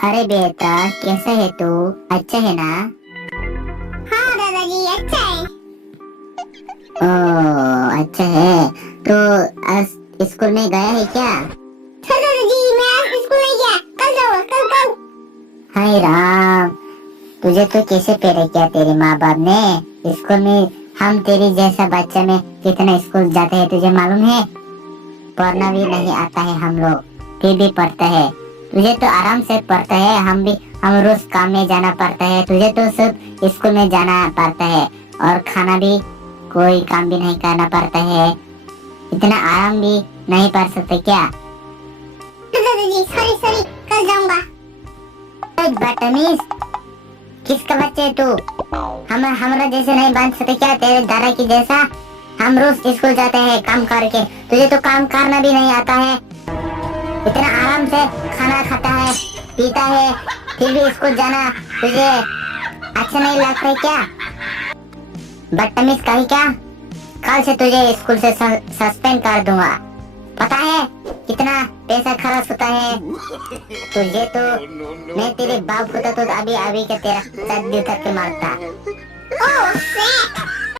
अरे बेटा, कैसा है तू? अच्छा है ना? हाँ दादाजी, अच्छा है। ओ, अच्छा है। तो आज स्कूल में गया है क्या? सर दादाजी, मैं आज स्कूल नहीं गया, कल जाऊंगा, कल। हाय राम, तुझे तो कैसे पेरे किया तेरे माँ बाप ने स्कूल में। हम तेरी जैसा बच्चा में कितना स्कूल जाते हैं तुझे मालूम है? पढ़ना भी नहीं आता है हम लोग, फिर भी पढ़ता है। तुझे तो आराम से पढ़ता है, हम रोज काम में जाना पड़ता है, तुझे तो सिर्फ स्कूल में जाना पड़ता है। और खाना भी, कोई काम भी नहीं करना पड़ता है। इतना आराम भी नहीं पढ़ सकते क्या? तो दादाजी, सॉरी, कल जाऊंगा। बदतमीज, किसका बच्चे है तू? हम हमरा जैसे नहीं बन सकते क्या, तेरे दादा की जैसा? हम रोज स्कूल जाते हैं काम करके, तुझे तो काम करना भी नहीं आता है। इतना आराम से खाना खाता है, पीता है, फिर भी स्कूल जाना तुझे अच्छा नहीं लगता है क्या? बदतमीज कहीं क्या? कल से तुझे स्कूल से सस्पेंड कर दूंगा। पता है कितना पैसा खर्च होता है? तुझे तो मैं तेरे बाप होता तो अभी अभी के तेरा सर दिल करके मारता। ओह,